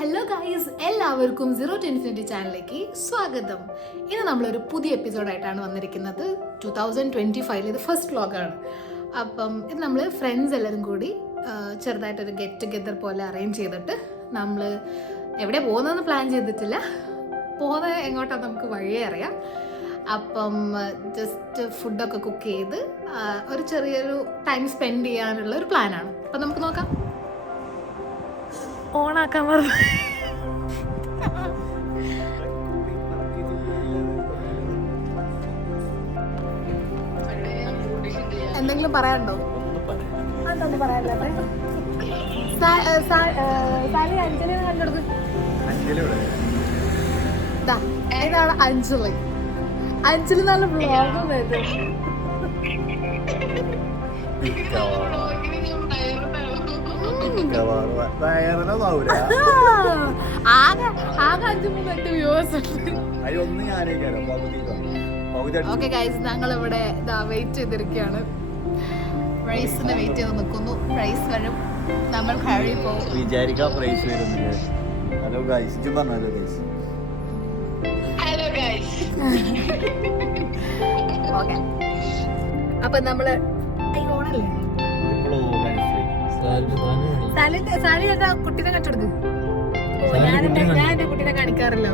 Hello guys, എല്ലാവർക്കും 0 to Infinity ചാനലിലേക്ക് സ്വാഗതം. ഇന്ന് നമ്മളൊരു പുതിയ എപ്പിസോഡായിട്ടാണ് വന്നിരിക്കുന്നത്. 2025 ഇത് ഫസ്റ്റ് വ്ളോഗാണ്. അപ്പം ഇത് നമ്മൾ ഫ്രണ്ട്സ് എല്ലാവരും കൂടി ചെറുതായിട്ടൊരു ഗെറ്റ് ടുഗെദർ പോലെ അറേഞ്ച് ചെയ്തിട്ട് നമ്മൾ എവിടെ പോകുന്നതെന്ന് പ്ലാൻ ചെയ്തിട്ടില്ല. പോകുന്നത് എങ്ങോട്ടാണ് നമുക്ക് വഴിയേ അറിയാം. അപ്പം ജസ്റ്റ് ഫുഡൊക്കെ കുക്ക് ചെയ്ത് ഒരു ചെറിയൊരു ടൈം സ്പെൻഡ് ചെയ്യാനുള്ള ഒരു പ്ലാനാണ്. അപ്പം നമുക്ക് നോക്കാം. ഓണാക്കാൻ പറഞ്ഞു. എന്തെങ്കിലും പറയാനുണ്ടോ? അതൊന്നും പറയാനില്ല. അഞ്ജലി കണ്ടെടുത്ത് ഇതാണ് അഞ്ജലി. അഞ്ജലി നല്ല ബ്ലോഗും ഞങ്ങളിവിടെ വെയിറ്റ് ചെയ്തിരിക്കുകയാണ്. പ്രൈസിന് വെയിറ്റ് ചെയ്ത് നിൽക്കുന്നു. പ്രൈസ് വരും, നമ്മൾ കഴി പോകും. വിചാരിക്കാം പ്രൈസ് വരുന്നില്ല. ഹലോ ഗൈസ്, ഇജ്ജും പറഞ്ഞല്ലോ ഗൈസ്. Hello guys. ഓക്കെ, അപ്പൊ നമ്മള് ഓണല്ലേ കുട്ടീനെ കണ്ടുകൊടുക്ക്. ഞാൻ എന്റെ കുട്ടീനെ കാണിക്കാറില്ലോ.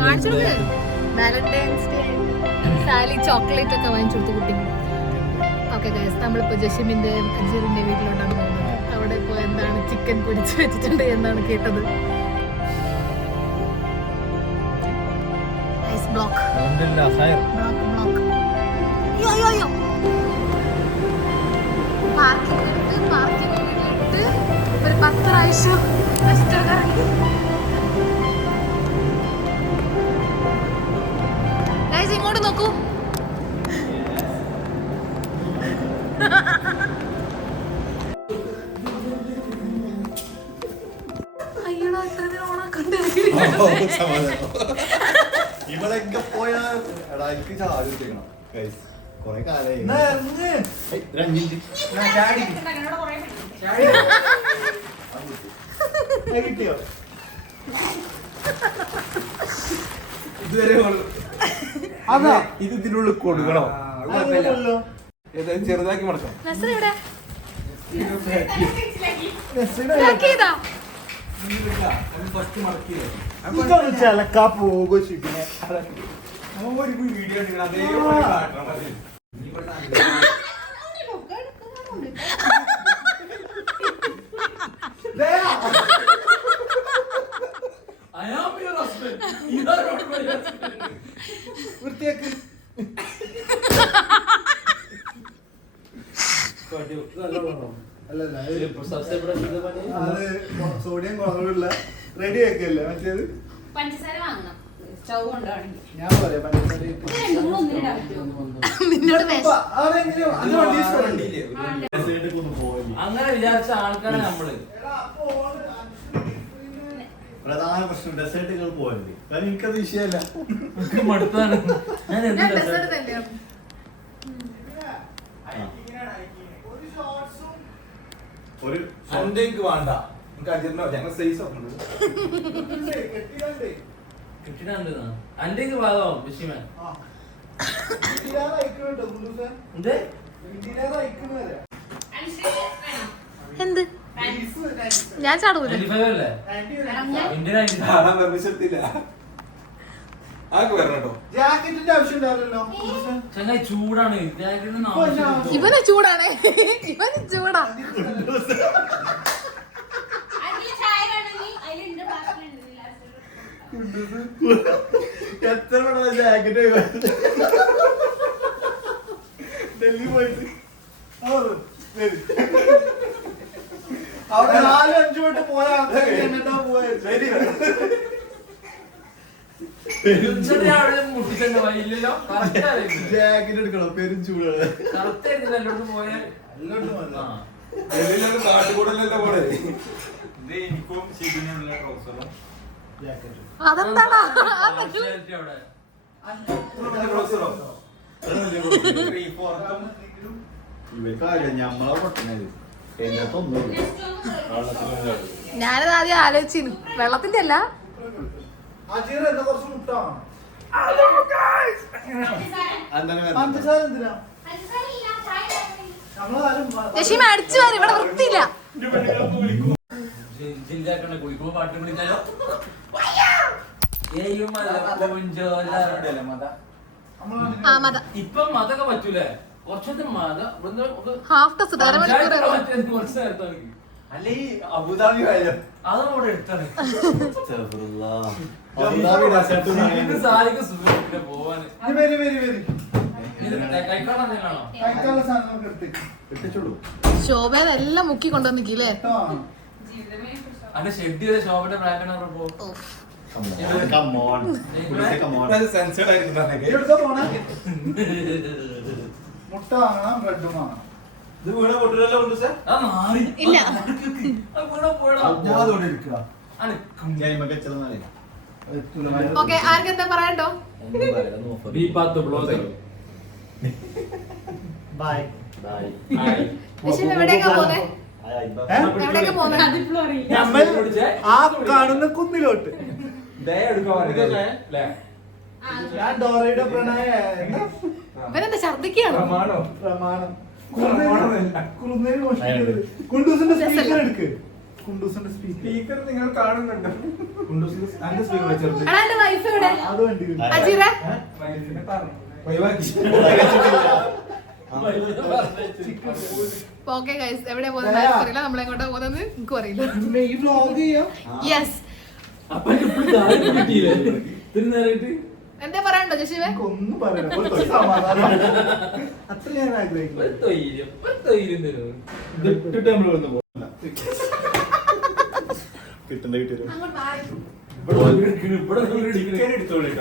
കാണിച്ചു കൊടുക്ക്. വാലന്റൈൻസ് ഡേ സാലി ചോക്ലേറ്റ് ഒക്കെ വാങ്ങിച്ചു കൊടുത്തു കുട്ടിക്ക്. ഓക്കെ ഗൈസ്, നമ്മളിപ്പോ ജഷിമിന്റെ അജീറിന്റെ വീട്ടിലോട്ടാണ് പോകുന്നത്. അവിടെ ഇപ്പോ എന്താണ് ചിക്കൻ പൊരിച്ച് വെച്ചിട്ടുണ്ട് എന്നാണ് കേട്ടത്. പാർക്കിങ്ങിലിട്ട് ഒരു 10 പ്രാവശ്യം ഇങ്ങോട്ട് നോക്കൂ. അയ്യടാ, ഇത്ര ഓണാക്കണ്ടേ. ഇവളൊക്കെ പോയാ കൊറേ കാലായി. കിട്ടിയോ ഇതുവരെ? അതാ ഇത് ഇതിനുള്ളിൽ കൊടുക്കണോ? ചെറുതാക്കി മടക്കാം. ചിലക്കാ പോകും ചിക്കനെ. വീഡിയോ അതേപോലെ കാട്ടണം. വൃത്തിയാക്ക്. സോഡിയം കുറവുള്ള റെഡി ആക്കല്ലേ മറ്റേത്. പഞ്ചസാര വാങ്ങണം. സ്റ്റൗ കൊണ്ടാണെങ്കിൽ ഞാൻ പറയാം അങ്ങനെ വിചാരിച്ച ആൾക്കാരെ നമ്മള് പ്രധാന പ്രശ്നം ഡെസേർട്ടുകൾ പോകരുത്. കാരണം എനിക്കത് വിഷയമല്ല, മടുത്താണ്. ഒരു സൺഡേക്ക് വേണ്ട. ഞങ്ങൾ സൈസ് അന്റേക്ക് ഭാഗമാവും വിഷയമാൻ. എന്ത് ഞാൻ ചാടൂല. ജാക്കറ്റിന്റെ ആവശ്യം ഉണ്ടാവില്ലല്ലോ. ചങ്ങായി ചൂടാണ്. ഇവന് ചൂടാണ്. ഇവന് ചൂടാ. എത്ര ജാക്കറ്റ് ഡൽഹി പോയിട്ട് അവിടെ 4-5 വട്ടം പോയാ പോയത്. ജാക്കറ്റ് എടുക്കണം, പെരും ചൂടാണ്. കാട്ടുകൂടലല്ല പോലെ എനിക്കും ശരിയുള്ള ട്രൗസറും അതെന്താടാ ഇവർക്കറിയാം ഞമ്മളെ പൊട്ടണത്. ഞാനത് ആദ്യം ആലോചിച്ചിരുന്നു, വെള്ളത്തിന്റെ അല്ല. അജീർ എന്താ കുറച്ച് മുട്ട പഞ്ചസാര എന്തിനാ രശ്മി അടിച്ചു മാറി, ഇവിടെ വൃത്തിയില്ല. കുളിക്കുമ്പോ പാട്ട് വിളിച്ചാലോ? ആ മത ഇപ്പം മതൊക്കെ പറ്റൂലേ? കുറച്ചൊക്കെ മത ഹാഫ് ടസ് കുറച്ച് നേരത്താണ് അല്ലേ അബുദാബി ആയാലും അതാണ് ഇവിടെ എടുത്താണ്. അബുദാബി സാരിക്ക് സുഖം പോവാന്. വരി വരി വരി കൈക്കാണോ എന്തെങ്കിലാണോ? കഴിക്കാനുള്ള സാധനങ്ങളൊക്കെ എത്തിച്ചോളൂ. ശോഭയെല്ലാം മുക്കി കൊണ്ടുവന്നിക്കില്ലേ? അന്റെ ഷെഡ് ചെയ്ത ഷോപ്പിന്റെ ബ്രാൻഡ് പറഞ്ഞപ്പോ സെൻസേഡ് ആയിരുന്നു. മുട്ട വാങ്ങണം, ബ്രെഡും വാങ്ങണം. ഇത് വീണ പൊട്ടിലല്ലോ കൊണ്ട് സാർ. അത് മാറി ഇല്ല. ഞാൻ അതോടെ ഇരിക്കുക. ഓക്കെ, ആർക്കെന്താ പറയണ്ടോ? ബൈ. രശ്മി എവിടേക്കാ പോന്നെ? എവിടേക്കാ പോന്നെ? നമ്മൾ ആ കാണുന്ന കുന്നിലോട്ട്. ഞാൻ ഡോറയുടെ പ്രണയ ഇവനെന്താ ഛർദിക്കാണോ? പ്രമാണം. കുറുന്നേരി മോഷ്ടിക്കരുത്. കുണ്ടൂസിന്റെ സ്പീക്കർ എടുക്ക്. കുണ്ടൂസിന്റെ സ്പീക്കർ നിങ്ങൾ കാണുന്നുണ്ട്. അതിന്റെ സ്പീക്കർ വെച്ചെടുത്ത് എടാ, എന്റെ വൈഫ് എവിടെ? അത് വേണ്ടി അജീറെ ഓക്കെ ഗൈസ്, എവിടെയാ പോകുന്നത് അറിയില്ല, നമ്മളെങ്ങോട്ടാ പോകുന്നത് എനിക്കും അറിയില്ല. ഈ വ്ലോഗ് ചെയ്യാം. യെസ്, അപ്പൊ കിട്ടിയില്ലേ ഇത്തിരി നേരമായിട്ട്? എന്താ പറയണ്ടോ ജഷിവേ? ഒന്നും പറയണ്ട, ഒരു സമാധാനം. അത്ര ഞാൻ ആഗ്രഹിക്കുന്നു. ഒരു തൊയ്ര്യം തരുമോ? ഇതിട്ടിട്ട് നമ്മൾ വന്ന് പോകില്ല. കിട്ടണ്ട കിട്ടിയത്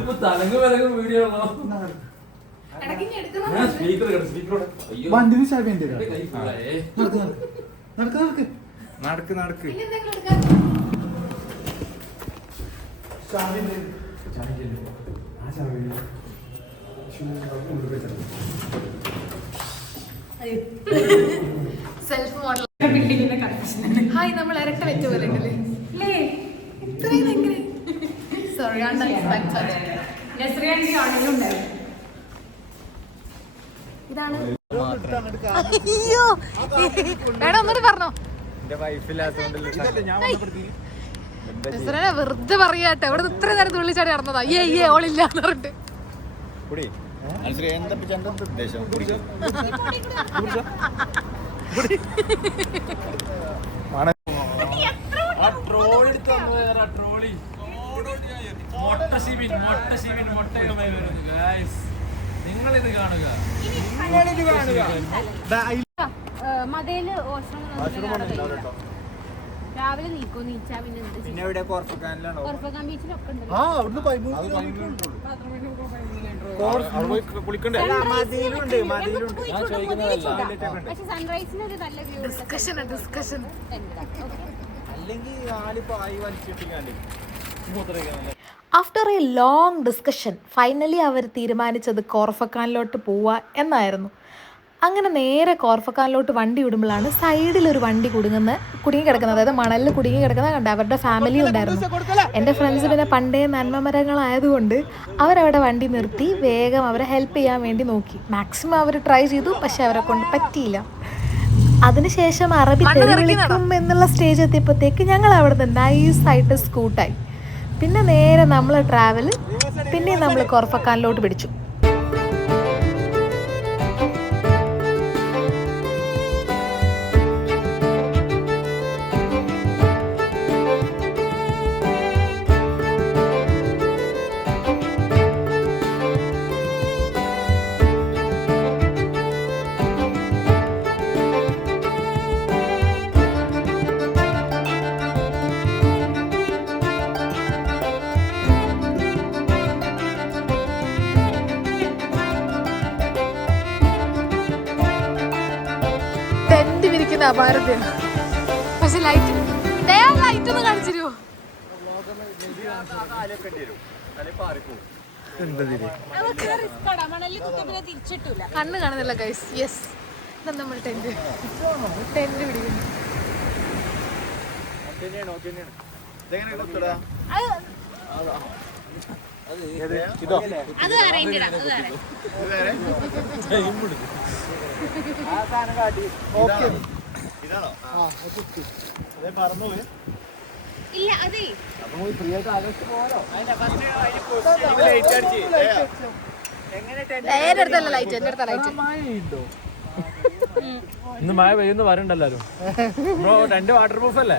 ഇപ്പൊ തലങ്ങ് വിലങ്ങ് വീഡിയോ ഇടയ്ക്ക് ഇനി എടുക്കുന്ന ഞാൻ സ്പീക്കർ അയ്യോ വണ്ടിന് ചാവി എന്റെ കൈ ഫുള്ളായേ. നടക്ക് നടക്ക് നടക്ക് നടക്ക്. ഇനി എന്തെങ്കിലും എടുക്കാൻ? ചാവി സെൽഫ് മോഡൽ ഹായ്, നമ്മൾ ഇരട്ട വെച്ച പോലെ ഉണ്ടല്ലേ? ഇത്രയും എങ്ങനെ? സോറി, ഇതാണ്. അയ്യോ, വേണം ഒന്നുകൂടി പറഞ്ഞോ. വെറുതെ പറയാട്ടെ, ഇവിടെ ഇത്ര നേരം തുള്ളിച്ചാടി നടന്നതാ. ഓളില്ലാന്ന് പറഞ്ഞിട്ട്. നിങ്ങളിത് കാണുക. മതയില് രാവിലെ നീച്ചാ പിന്നെ കോർഫക്കാൻ ബീച്ചിലൊക്കെ ഉണ്ട്. പക്ഷെ സൺറൈസിന് ഒരു നല്ല view. Discussion after a long discussion finally അവർ തീരുമാനിച്ചത് കോർഫക്കാനിലോട്ട് പോവുക എന്നായിരുന്നു. അങ്ങനെ നേരെ കോർഫക്കാനിലോട്ട് വണ്ടി വിടുമ്പോഴാണ് സൈഡിലൊരു വണ്ടി കുടുങ്ങി കിടക്കുന്നത്, അതായത് മണലിൽ കുടുങ്ങി കിടക്കുന്നത് കണ്ട്. അവരുടെ ഫാമിലി ഉണ്ടായിരുന്നു. എൻ്റെ ഫ്രണ്ട്സ് പിന്നെ പണ്ടേ നന്മമരങ്ങളായതുകൊണ്ട് അവരവിടെ വണ്ടി നിർത്തി വേഗം അവരെ ഹെൽപ്പ് ചെയ്യാൻ വേണ്ടി നോക്കി. മാക്സിമം അവർ ട്രൈ ചെയ്തു, പക്ഷെ അവരെ കൊണ്ട് പറ്റിയില്ല. അതിനുശേഷം അറബി തെറിവിളിക്കും എന്നുള്ള സ്റ്റേജ് എത്തിയപ്പോഴത്തേക്ക് ഞങ്ങൾ അവിടെ നിന്ന് നൈസായിട്ട് സ്കൂട്ടായി. പിന്നെ നേരെ നമ്മൾ ട്രാവൽ പിന്നെ നമ്മൾ കോർഫക്കാനിലോട്ട് പിടിച്ചു. അപാരതയാണ്, പക്ഷെ ലൈറ്റ് ഒന്ന് കാണിച്ചിരുമോ? കണ്ണ് കാണുന്നില്ല ഗൈസ്. യെസ്, നമ്മൾ ടെന്റ് പിടിക്കുന്നു. അത് വേറെ ഇതാണോ പറന്നുപോയി ഇല്ല അതെ നേരെ അടുത്തല്ല ലൈറ്റ്, എന്റെ അടുത്ത ലൈറ്റ്. ഇന്ന് മഴ പെയ്യുന്ന വരണ്ട എല്ലാരും. ബ്രോ ടെന്റ് വാട്ടർ പ്രൂഫ് അല്ലേ?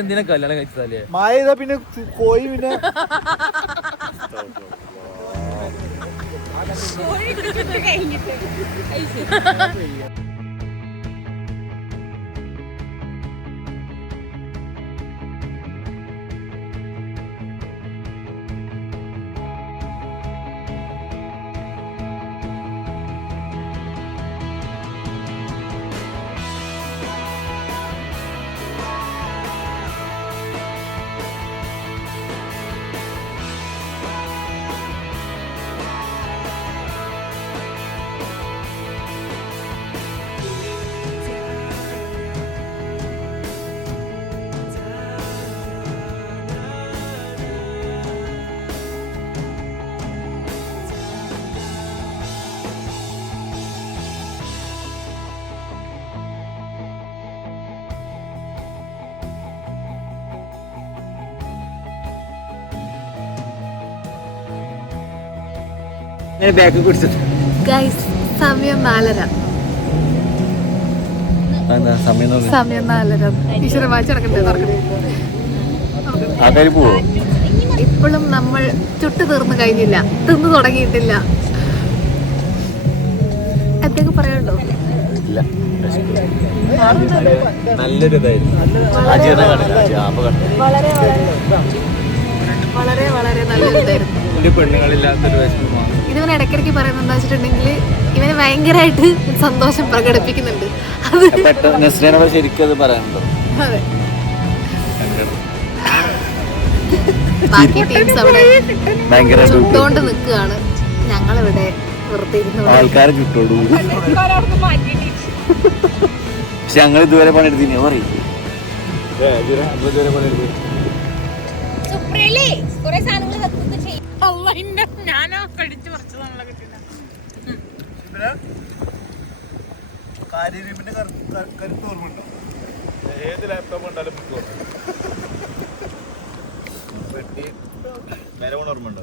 എന്തിനാ കല്യാണം കഴിച്ചതല്ലേ? മായ ചെയ്താ പിന്നെ കോഴി പിന്നെ കഴിഞ്ഞിട്ട് ബാഗ് കുടിച്ചത് ഗൈസ് സമയം 4:30. സമയം 4:30. ഈശ്വര വായിച്ചടക്കണ്ടേ തുറക്കണ്ടേ? ഇപ്പോഴും നമ്മൾ ചുട്ടു തീർന്നു കഴിഞ്ഞില്ല, തിന്നു തുടങ്ങിയിട്ടില്ല. എന്തൊക്കെ പറയണ്ടോ? നല്ലൊരു വളരെ വളരെ നല്ലൊരു ഇതായിരുന്നു. പെണ്ണുങ്ങളില്ലാത്തൊരു വിഷമമാണ്. ഇതിവൻ ഇടയ്ക്കിടയ്ക്ക് പറയുന്നത് എന്താ വെച്ചിട്ടുണ്ടെങ്കിൽ ഇവന് ഭയങ്കരമായിട്ട് സന്തോഷം പ്രകടിപ്പിക്കുന്നുണ്ട്. അത് ശരിക്കും അത് പറയാനുണ്ടോ? അതെ. ബാക്കി ടീംസ് അവിടെ ചുട്ടോണ്ട് നിൽക്കുകയാണ്, ഞങ്ങളിവിടെ വെറുതെ ഇരുന്നു. ആൾക്കാരെ ചുട്ടോടൂ. പക്ഷെ ഞങ്ങൾ ഇതുവരെ പണിയെടുത്തിന് പറയും. കുറെ സാധനങ്ങൾ ഞാനാ കടിച്ചു പറിച്ചു നമ്മളെ കിട്ടില്ല. കരുത്ത് ഓർമ്മയുണ്ടോ? ഏത് ലാപ്ടോപ്പ് കണ്ടാലും ഓർമ്മയുണ്ടോ?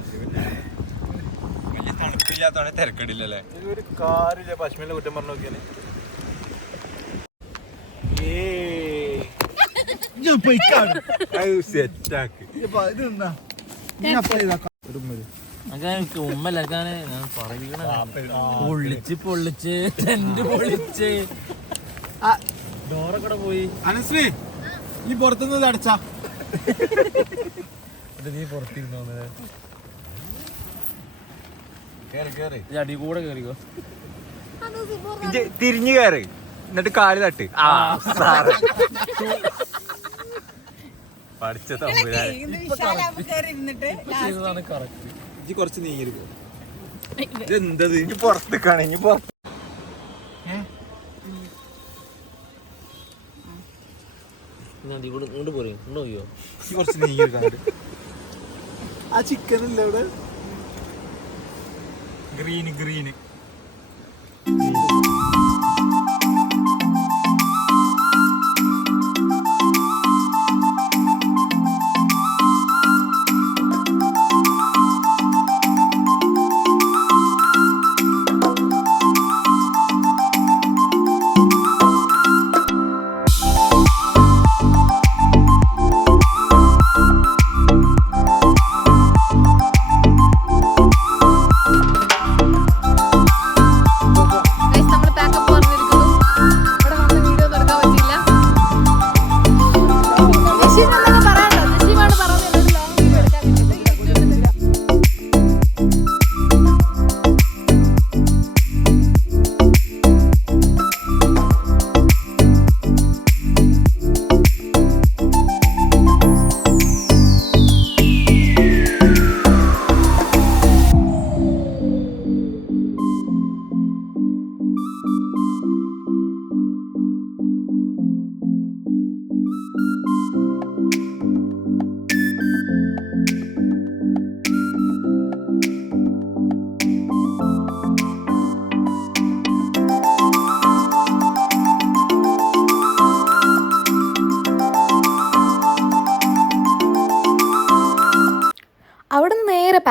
വലിയ തണുപ്പില്ലാത്തവണെ തിരക്കടില്ലല്ലേ? ഒരു കാര്യമില്ല. പശ്മിനെ കുറ്റം പറഞ്ഞു നോക്കിയാല് സെറ്റാക്ക് ഉമ്മല്ല പൊള്ളിച്ച് പൊള്ളിച്ച് ടെന്റ് പൊള്ളിച്ച് ഡോറൊക്കെ പോയി. അനശ്രീ ഈ പുറത്തുനിന്ന് അടച്ചാ നീ പുറത്തിരുന്നോ? അടി കൂടെ കേറിക്കോ. തിരിഞ്ഞു കയറി എന്നിട്ട് കാല് തട്ട്. പഠിച്ച തമ്പുരാൻ കുറച്ച് നീങ്ങിരിക്കോ. ഇതെന്തത്? ഇനി പുറത്തേക്കാണ്. ഇനി പുറത്ത് ഇങ്ങോട്ട് പോരെ നോക്കിയോ? കുറച്ച് നീങ്ങിരിക്കാണ്ട്. ആ ചിക്കൻ ഇല്ല ഇവിടെ. ഗ്രീന് ഗ്രീന്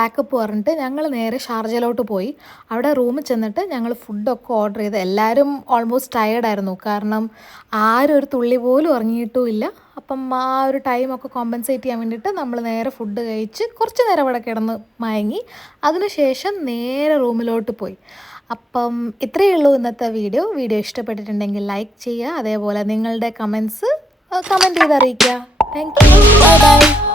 പാക്കപ്പ് പറഞ്ഞിട്ട് ഞങ്ങൾ നേരെ ഷാർജയിലോട്ട് പോയി. അവിടെ റൂമിൽ ചെന്നിട്ട് ഞങ്ങൾ ഫുഡൊക്കെ ഓർഡർ ചെയ്ത് എല്ലാവരും ഓൾമോസ്റ്റ് ടയേർഡായിരുന്നു. കാരണം ആരും ഒരു തുള്ളി പോലും ഉറങ്ങിയിട്ടുമില്ല. അപ്പം ആ ഒരു ടൈമൊക്കെ കോമ്പൻസേറ്റ് ചെയ്യാൻ വേണ്ടിയിട്ട് നമ്മൾ നേരെ ഫുഡ് കഴിച്ച് കുറച്ച് നേരം അവിടെ കിടന്ന് മയങ്ങി. അതിനുശേഷം നേരെ റൂമിലോട്ട് പോയി. അപ്പം ഇത്രയേ ഉള്ളൂ ഇന്നത്തെ വീഡിയോ. ഇഷ്ടപ്പെട്ടിട്ടുണ്ടെങ്കിൽ ലൈക്ക് ചെയ്യുക. അതേപോലെ നിങ്ങളുടെ കമൻറ്റ് ചെയ്ത് അറിയിക്കുക. Thank you. Bye bye.